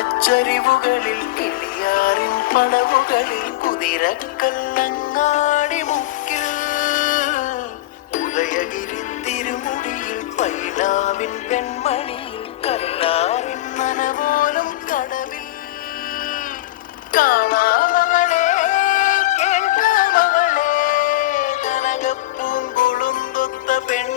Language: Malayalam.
മലച്ചരിവുകളിൽ കിളിയാറിൻ പടവുകളിൽ കുതിരക്കല്ലങ്ങാടി മുക്കിൽ ഉദയഗിരി തിരുമുടിയിൽ പൈനാവിൻ പെൺമണിയിൽ കല്ലാറിൻ നനപോലും കടവിൽ കാണാമകളെ കേൾക്കാമകളെ കനകപ്പൂങ്കുളുന്തൊത്ത പെൺ